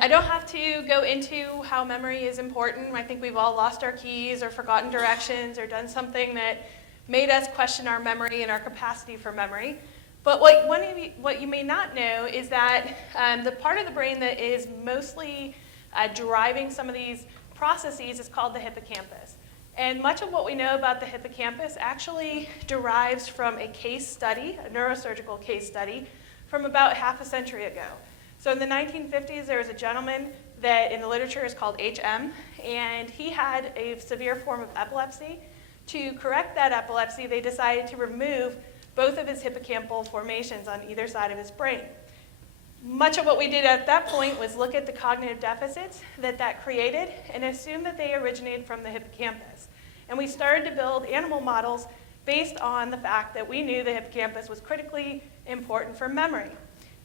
I don't have to go into how memory is important. I think we've all lost our keys or forgotten directions or done something that made us question our memory and our capacity for memory. But what you may not know is that the part of the brain that is mostly driving some of these processes is called the hippocampus. And much of what we know about the hippocampus actually derives from a case study, a neurosurgical case study, from about half a century ago. So in the 1950s, there was a gentleman that in the literature is called HM, and he had a severe form of epilepsy. To correct that epilepsy, they decided to remove both of his hippocampal formations on either side of his brain. Much of what we did at that point was look at the cognitive deficits that created and assume that they originated from the hippocampus. And we started to build animal models based on the fact that we knew the hippocampus was critically important for memory.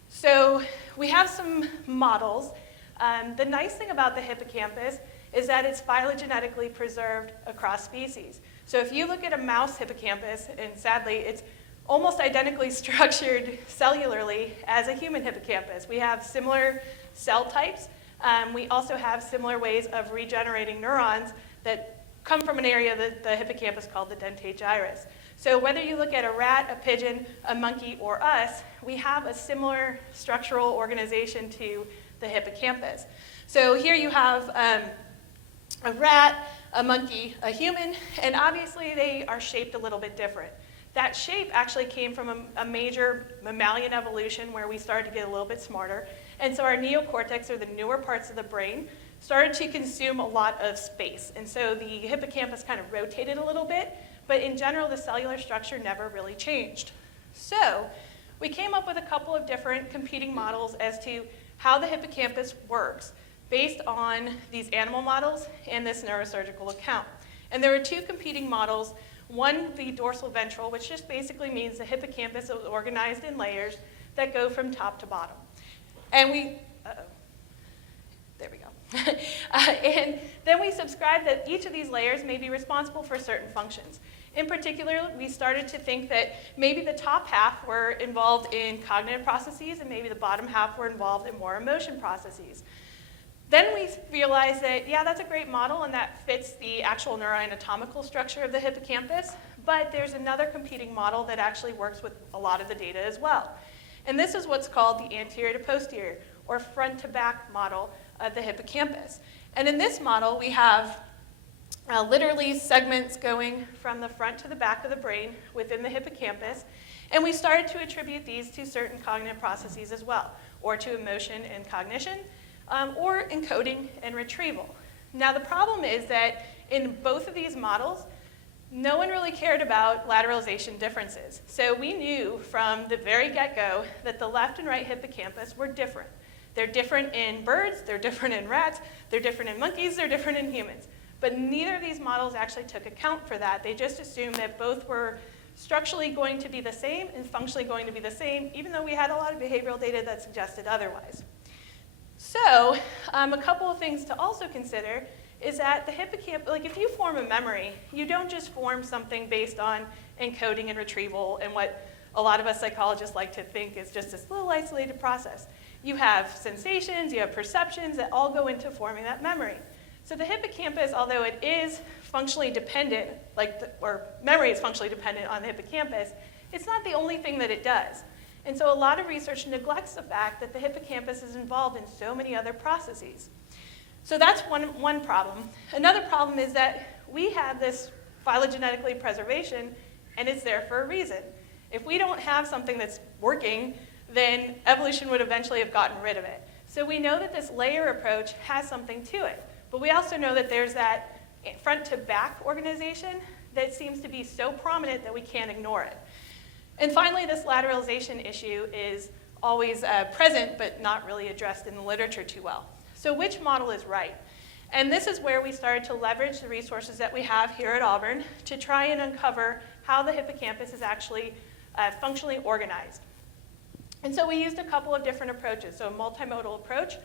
So we have some models. The nice thing about the hippocampus is that it's phylogenetically preserved across species. So if you look at a mouse hippocampus, and sadly it's almost identically structured cellularly as a human hippocampus. We have similar cell types. We also have similar ways of regenerating neurons that come from an area that the hippocampus called the dentate gyrus. So whether you look at a rat, a pigeon, a monkey, or us, we have a similar structural organization to the hippocampus. So here you have a rat, a monkey, a human, and obviously they are shaped a little bit different. That shape actually came from a major mammalian evolution where we started to get a little bit smarter. And so our neocortex, or the newer parts of the brain, started to consume a lot of space. And so the hippocampus kind of rotated a little bit, but in general, the cellular structure never really changed. So we came up with a couple of different competing models as to how the hippocampus works based on these animal models and this neurosurgical account. And there were two competing models. One, the dorsal ventral, which just basically means the hippocampus is organized in layers that go from top to bottom. And there we go. And then we subscribed that each of these layers may be responsible for certain functions. In particular, we started to think that maybe the top half were involved in cognitive processes and maybe the bottom half were involved in more emotion processes. Then we realized that, yeah, that's a great model and that fits the actual neuroanatomical structure of the hippocampus, but there's another competing model that actually works with a lot of the data as well. And this is what's called the anterior to posterior, or front to back model of the hippocampus. And in this model, we have literally segments going from the front to the back of the brain within the hippocampus, and we started to attribute these to certain cognitive processes as well, or to emotion and cognition, or encoding and retrieval. Now the problem is that in both of these models, no one really cared about lateralization differences. So we knew from the very get-go that the left and right hippocampus were different. They're different in birds, they're different in rats, they're different in monkeys, they're different in humans. But neither of these models actually took account for that. They just assumed that both were structurally going to be the same and functionally going to be the same, even though we had a lot of behavioral data that suggested otherwise. So a couple of things to also consider is that the hippocampus, like if you form a memory, you don't just form something based on encoding and retrieval and what a lot of us psychologists like to think is just this little isolated process. You have sensations, you have perceptions that all go into forming that memory. So the hippocampus, although it is functionally dependent, or memory is functionally dependent on the hippocampus, it's not the only thing that it does. And so a lot of research neglects the fact that the hippocampus is involved in so many other processes. So that's one problem. Another problem is that we have this phylogenetically preservation, and it's there for a reason. If we don't have something that's working, then evolution would eventually have gotten rid of it. So we know that this layer approach has something to it. But we also know that there's that front to back organization that seems to be so prominent that we can't ignore it. And finally, this lateralization issue is always present, but not really addressed in the literature too well. So which model is right? And this is where we started to leverage the resources that we have here at Auburn to try and uncover how the hippocampus is actually functionally organized. And so we used a couple of different approaches, so a multimodal approach.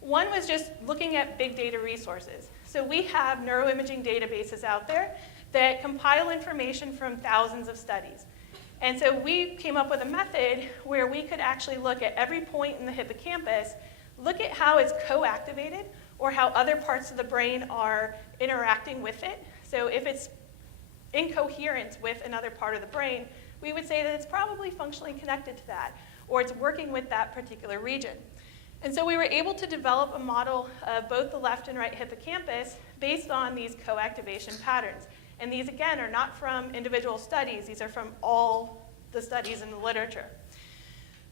One was just looking at big data resources. So we have neuroimaging databases out there that compile information from thousands of studies. And so we came up with a method where we could actually look at every point in the hippocampus, look at how it's co-activated or how other parts of the brain are interacting with it. So if it's in coherence with another part of the brain, we would say that it's probably functionally connected to that, or it's working with that particular region. And so we were able to develop a model of both the left and right hippocampus based on these co-activation patterns. And these, again, are not from individual studies. These are from all the studies in the literature.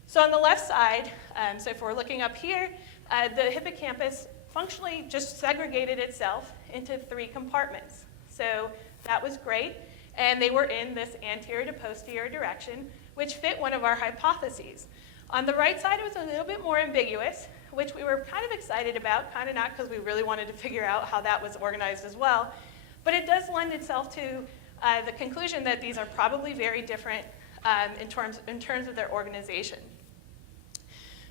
So on the left side, so if we're looking up here, the hippocampus functionally just segregated itself into 3 compartments. So that was great. And they were in this anterior to posterior direction, which fit one of our hypotheses. On the right side, it was a little bit more ambiguous, which we were kind of excited about, kind of not because we really wanted to figure out how that was organized as well. But it does lend itself to the conclusion that these are probably very different in terms of their organization.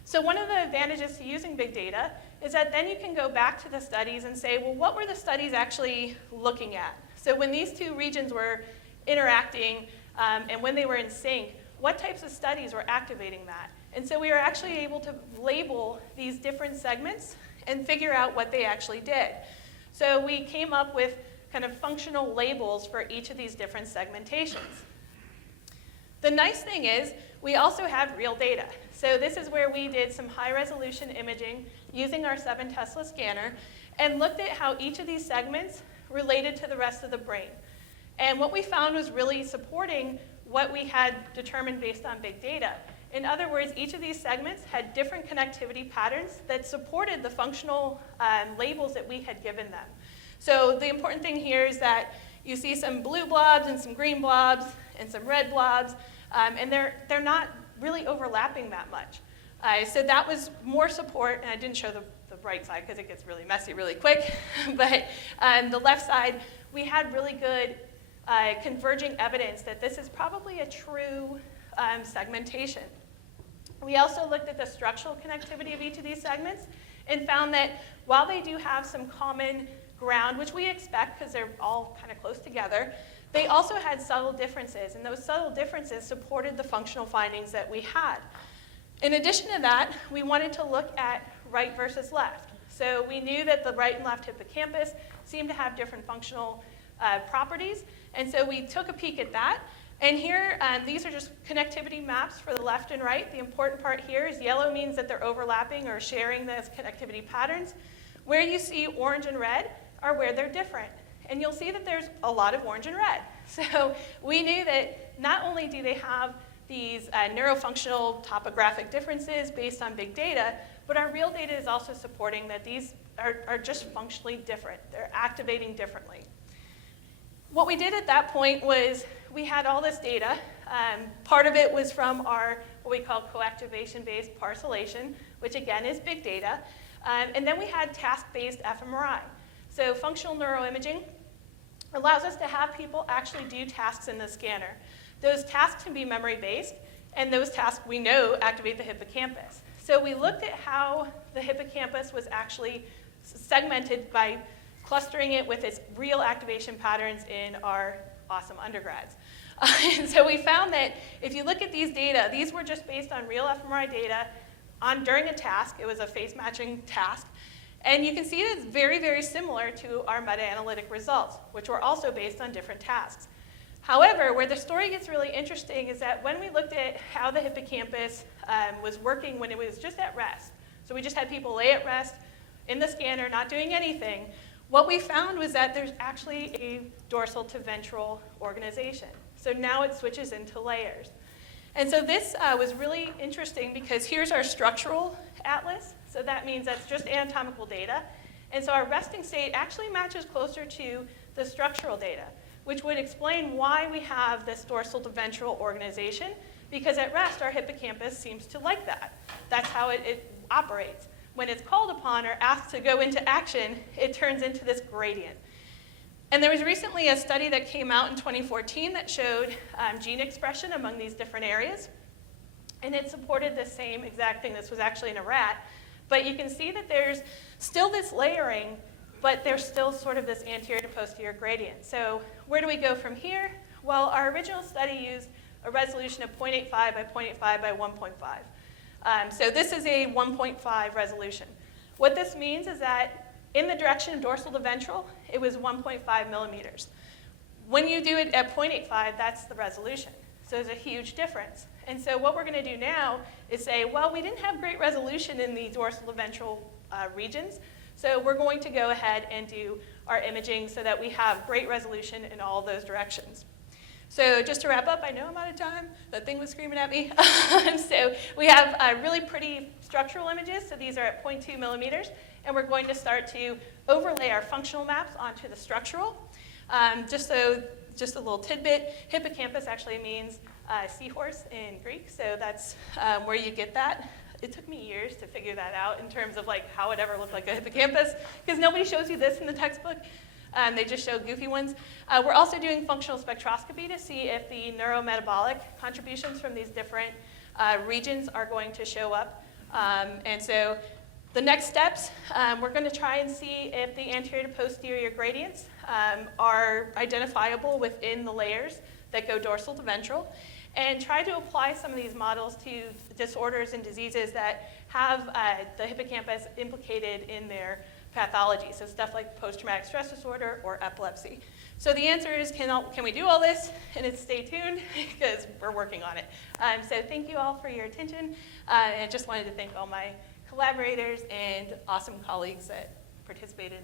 So one of the advantages to using big data is that then you can go back to the studies and say, well, what were the studies actually looking at? So when these 2 regions were interacting and when they were in sync, what types of studies were activating that? And so we were actually able to label these different segments and figure out what they actually did. So we came up with kind of functional labels for each of these different segmentations. The nice thing is we also have real data. So this is where we did some high-resolution imaging using our 7 Tesla scanner and looked at how each of these segments related to the rest of the brain. And what we found was really supporting what we had determined based on big data. In other words, each of these segments had different connectivity patterns that supported the functional labels that we had given them. So the important thing here is that you see some blue blobs and some green blobs and some red blobs, and they're not really overlapping that much. So that was more support, and I didn't show the right side because it gets really messy really quick, but the left side, we had really good converging evidence that this is probably a true segmentation. We also looked at the structural connectivity of each of these segments and found that while they do have some common ground, which we expect because they're all kind of close together, they also had subtle differences, and those subtle differences supported the functional findings that we had. In addition to that, we wanted to look at right versus left. So we knew that the right and left hippocampus seemed to have different functional properties, and so we took a peek at that. And here, these are just connectivity maps for the left and right. The important part here is yellow means that they're overlapping or sharing those connectivity patterns. Where you see orange and red are where they're different. And you'll see that there's a lot of orange and red. So we knew that not only do they have these neurofunctional topographic differences based on big data, but our real data is also supporting that these are just functionally different. They're activating differently. What we did at that point was we had all this data. Part of it was from our what we call coactivation-based parcellation, which again is big data. And then we had task-based fMRI. So functional neuroimaging allows us to have people actually do tasks in the scanner. Those tasks can be memory-based, and those tasks we know activate the hippocampus. So we looked at how the hippocampus was actually segmented by clustering it with its real activation patterns in our awesome undergrads. And so we found that if you look at these data, these were just based on real fMRI data during a task. It was a face matching task. And you can see that it's very, very similar to our meta-analytic results, which were also based on different tasks. However, where the story gets really interesting is that when we looked at how the hippocampus was working when it was just at rest, so we just had people lay at rest in the scanner, not doing anything, what we found was that there's actually a dorsal to ventral organization. So now it switches into layers. And so this was really interesting because here's our structural atlas. So that means that's just anatomical data. And so our resting state actually matches closer to the structural data, which would explain why we have this dorsal to ventral organization, because at rest, our hippocampus seems to like that. That's how it operates. When it's called upon or asked to go into action, it turns into this gradient. And there was recently a study that came out in 2014 that showed gene expression among these different areas. And it supported the same exact thing. This was actually in a rat. But you can see that there's still this layering, but there's still sort of this anterior to posterior gradient. So where do we go from here? Well, our original study used a resolution of 0.85 by 0.85 by 1.5. So this is a 1.5 resolution. What this means is that in the direction of dorsal to ventral, it was 1.5 millimeters. When you do it at 0.85, that's the resolution. So there's a huge difference. And so what we're going to do now is say, well, we didn't have great resolution in the dorsal to ventral regions, so we're going to go ahead and do our imaging so that we have great resolution in all those directions. So just to wrap up, I know I'm out of time. That thing was screaming at me. So we have really pretty structural images. So these are at 0.2 millimeters. And we're going to start to overlay our functional maps onto the structural. Just a little tidbit, hippocampus actually means seahorse in Greek. So that's where you get that. It took me years to figure that out in terms of like how it ever looked like a hippocampus, because nobody shows you this in the textbook. They just show goofy ones. We're also doing functional spectroscopy to see if the neurometabolic contributions from these different regions are going to show up. And so the next steps, we're going to try and see if the anterior to posterior gradients are identifiable within the layers that go dorsal to ventral, and try to apply some of these models to disorders and diseases that have the hippocampus implicated in their pathology, so stuff like post-traumatic stress disorder or epilepsy. So the answer is, can we do all this? And it's stay tuned, because we're working on it. So thank you all for your attention. And I just wanted to thank all my collaborators and awesome colleagues that participated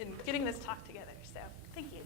in getting this talk together. So thank you.